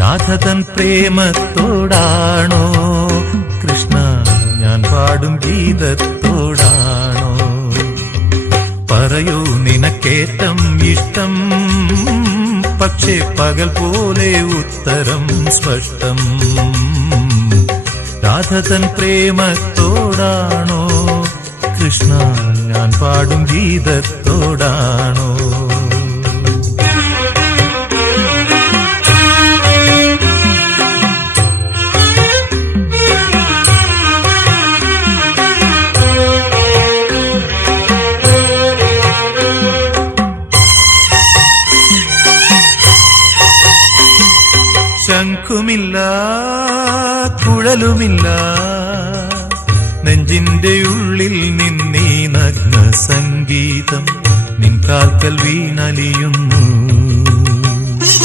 രാധതൻ പ്രേമത്തോടാണോ കൃഷ്ണ ഞാൻ പാടും ഗീതത്തോടാണോ? പറയൂ നിനക്കേറ്റം ഇഷ്ടം, പക്ഷേ പകൽ പോലെ ഉത്തരം സ്പഷ്ടം. രാധതൻ പ്രേമത്തോടാണോ കൃഷ്ണ ഞാൻ പാടും ഗീതത്തോടാണോ? ശംഖുമില്ല കുഴലുമില്ല, നെഞ്ചിന്റെ ഉള്ളിൽ നിന്നീ നഗ്ന സംഗീതം നിൻ കാൽക്കൽ വീണലിയുന്നു.